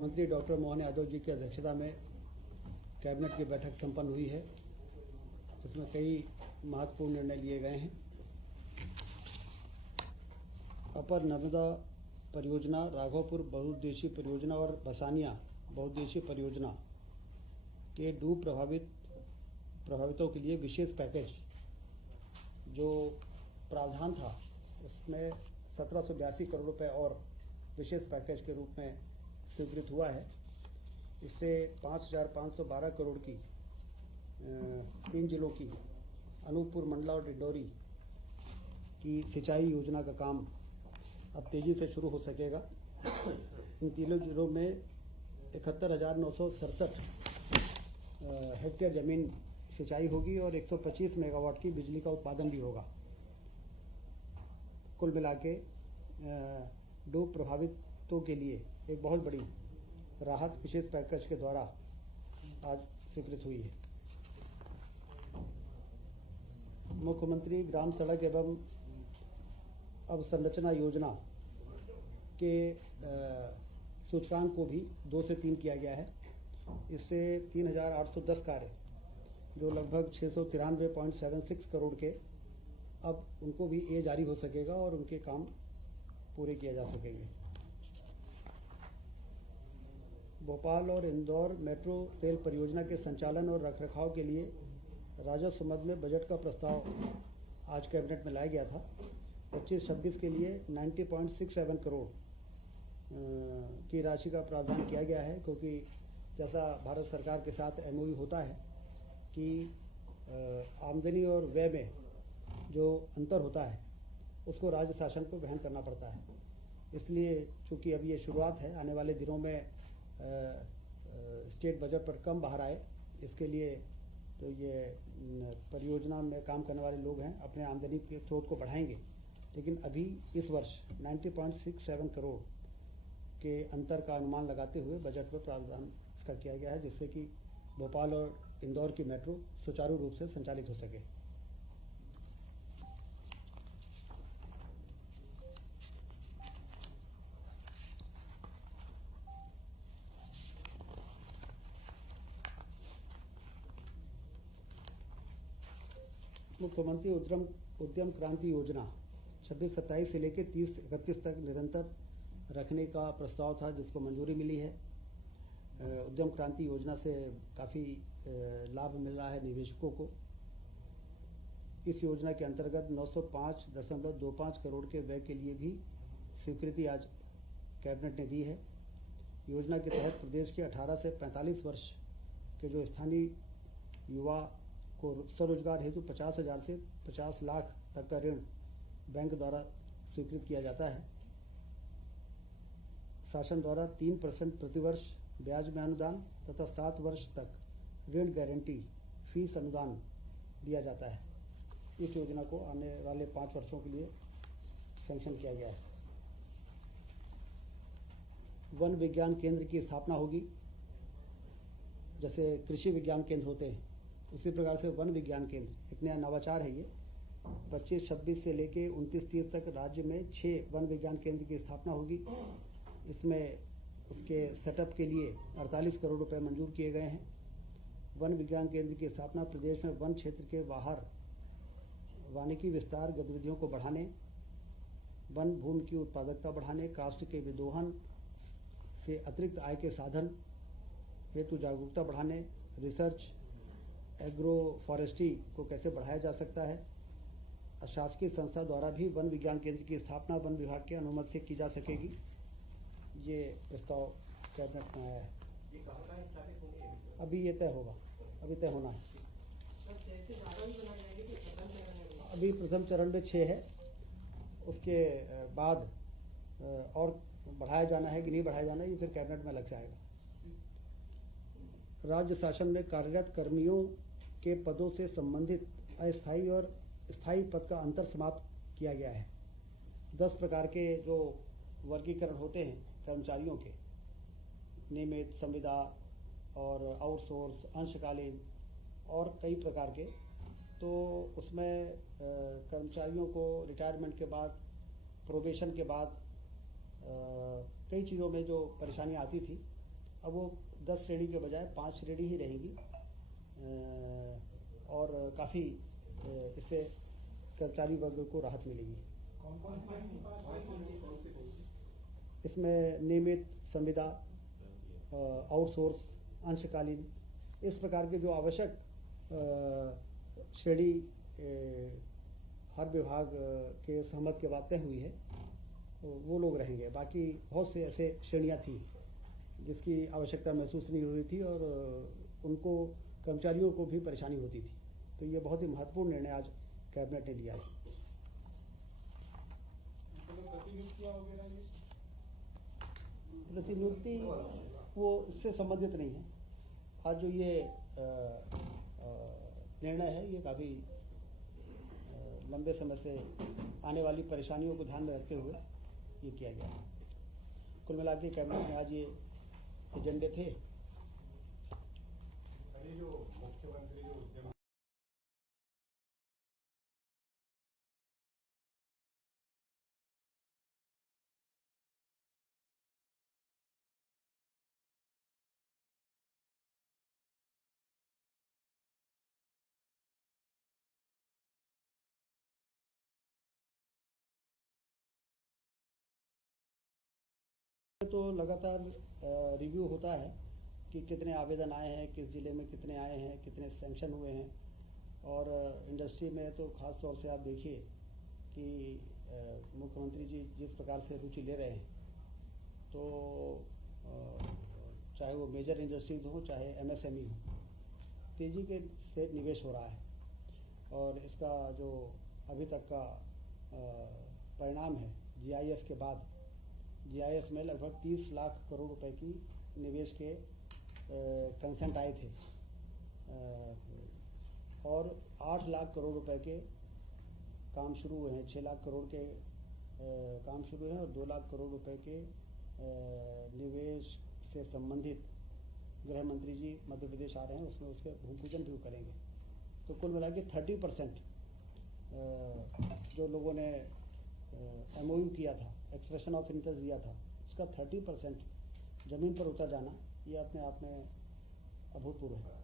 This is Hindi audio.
मंत्री डॉक्टर मोहन यादव जी की अध्यक्षता में कैबिनेट की बैठक संपन्न हुई है, जिसमें कई महत्वपूर्ण निर्णय लिए गए हैं। अपर नर्मदा परियोजना, राघोपुर बहुउद्देशीय परियोजना और बसानिया बहुउद्देशीय परियोजना के डूब प्रभावितों के लिए विशेष पैकेज जो प्रावधान था, उसमें 1782 करोड़ रुपए और विशेष पैकेज के रूप में स्वीकृत हुआ है। इससे 5512 करोड़ की 3 जिलों की अनूपपुर, मंडला और डिंडौरी की सिंचाई योजना का काम अब तेजी से शुरू हो सकेगा। इन तीनों जिलों में 71,967 हेक्टेयर जमीन सिंचाई होगी और 125 मेगावाट की बिजली का उत्पादन भी होगा। कुल मिला के डूब प्रभावितों के लिए एक बहुत बड़ी राहत विशेष पैकेज के द्वारा आज स्वीकृत हुई है। मुख्यमंत्री ग्राम सड़क एवं अवसंरचना योजना के सूचकांक को भी 2 से 3 किया गया है। इससे 3,810 कार्य जो लगभग 693.76 करोड़ के, अब उनको भी ये जारी हो सकेगा और उनके काम पूरे किए जा सकेंगे। भोपाल और इंदौर मेट्रो रेल परियोजना के संचालन और रखरखाव के लिए राजस्व मद में बजट का प्रस्ताव आज कैबिनेट में लाया गया था। 25-26 के लिए 90.67 करोड़ की राशि का प्रावधान किया गया है, क्योंकि जैसा भारत सरकार के साथ MOU होता है कि आमदनी और व्यय में जो अंतर होता है उसको राज्य शासन को वहन करना पड़ता है। इसलिए चूँकि अब ये शुरुआत है, आने वाले दिनों में स्टेट बजट पर कम बाहर आए, इसके लिए तो ये परियोजना में काम करने वाले लोग हैं अपने आमदनी के स्रोत को बढ़ाएंगे। लेकिन अभी इस वर्ष 90.67 करोड़ के अंतर का अनुमान लगाते हुए बजट में प्रावधान इसका किया गया है, जिससे कि भोपाल और इंदौर की मेट्रो सुचारू रूप से संचालित हो सके। मुख्यमंत्री उद्यम क्रांति योजना 26-27 से लेकर 30-31 तक निरंतर रखने का प्रस्ताव था, जिसको मंजूरी मिली है। उद्यम क्रांति योजना से काफ़ी लाभ मिल रहा है निवेशकों को। इस योजना के अंतर्गत 905.25 करोड़ के व्यय के लिए भी स्वीकृति आज कैबिनेट ने दी है। योजना के तहत प्रदेश के 18 से 45 वर्ष के जो स्थानीय युवा को स्वरोजगार हेतु 50,000 से 50 लाख तक का ऋण बैंक द्वारा स्वीकृत किया जाता है। शासन द्वारा 3% प्रतिवर्ष ब्याज में अनुदान तथा 7 वर्ष तक ऋण गारंटी फीस अनुदान दिया जाता है। इस योजना को आने वाले 5 वर्षों के लिए सैंक्शन किया गया है। वन विज्ञान केंद्र की स्थापना होगी। जैसे कृषि विज्ञान केंद्र होते हैं, उसी प्रकार से वन विज्ञान केंद्र एक नया नवाचार है। ये 25-26 से लेके 29-30 तक राज्य में 6 वन विज्ञान केंद्र की स्थापना होगी। इसमें उसके सेटअप के लिए 48 करोड़ रुपए मंजूर किए गए हैं। वन विज्ञान केंद्र की स्थापना प्रदेश में वन क्षेत्र के बाहर वानिकी विस्तार गतिविधियों को बढ़ाने, वन भूमि की उत्पादकता बढ़ाने, काष्ठ के विदोहन से अतिरिक्त आय के साधन हेतु जागरूकता बढ़ाने, रिसर्च, एग्रो फॉरेस्ट्री को कैसे बढ़ाया जा सकता है। अशासकीय संस्था द्वारा भी वन विज्ञान केंद्र की स्थापना वन विभाग के अनुमति से की जा सकेगी। ये प्रस्ताव कैबिनेट में आया है। ये कहाँ स्थापित होंगे? अभी ये तय होगा, अभी तय होना है। अभी प्रथम चरण में 6 है, उसके बाद और बढ़ाया जाना है कि नहीं बढ़ाया जाना है, ये फिर कैबिनेट में लग जाएगा। राज्य शासन में कार्यरत कर्मियों के पदों से संबंधित अस्थायी और स्थायी पद का अंतर समाप्त किया गया है। 10 प्रकार के जो वर्गीकरण होते हैं कर्मचारियों के, नियमित, संविदा और आउटसोर्स, अंशकालीन और कई प्रकार के, तो उसमें कर्मचारियों को रिटायरमेंट के बाद, प्रोबेशन के बाद कई चीज़ों में जो परेशानियाँ आती थी, अब वो 10 श्रेणी के बजाय 5 श्रेणी ही रहेंगी और काफ़ी इससे कर्मचारी वर्ग को राहत मिलेगी। इसमें नियमित, संविदा, आउटसोर्स, अंशकालीन, इस प्रकार के जो आवश्यक श्रेणी हर विभाग के सहमत के बाद तय हुई है वो लोग रहेंगे। बाकी बहुत से ऐसे श्रेणियां थी जिसकी आवश्यकता महसूस नहीं हो रही थी और उनको कर्मचारियों को भी परेशानी होती थी। तो ये बहुत ही महत्वपूर्ण निर्णय आज कैबिनेट ने लिया है। प्रतिनियुक्ति वो इससे संबंधित नहीं है। आज जो ये निर्णय है ये काफ़ी लंबे समय से आने वाली परेशानियों को ध्यान में रखते हुए ये किया गया है। कुल मिला के कैबिनेट में आज ये एजेंडे थे। जो मुख्यमंत्री जो उद्यम तो लगातार रिव्यू होता है कि कितने आवेदन आए हैं, किस जिले में कितने आए हैं, कितने सैंक्शन हुए हैं। और इंडस्ट्री में तो ख़ास तौर से आप देखिए कि मुख्यमंत्री जी जिस प्रकार से रुचि ले रहे हैं, तो चाहे वो मेजर इंडस्ट्रीज हो चाहे MSME हो, तेज़ी के से निवेश हो रहा है। और इसका जो अभी तक का परिणाम है GIS के बाद, GIS में लगभग 30 लाख करोड़ रुपए की निवेश के कंसेंट आए थे और 8 लाख करोड़ रुपए के काम शुरू हुए हैं। 6 लाख करोड़ के काम शुरू हैं और 2 लाख करोड़ रुपए के निवेश से संबंधित गृह मंत्री जी मध्य प्रदेश आ रहे हैं, उसमें उसके भूमि पूजन भी करेंगे। तो कुल मिला के 30% जो लोगों ने MOU किया था, एक्सप्रेशन ऑफ इंटरेस्ट दिया था, उसका 30% ज़मीन पर उतर जाना ये अपने आप में अभूतपूर्व है।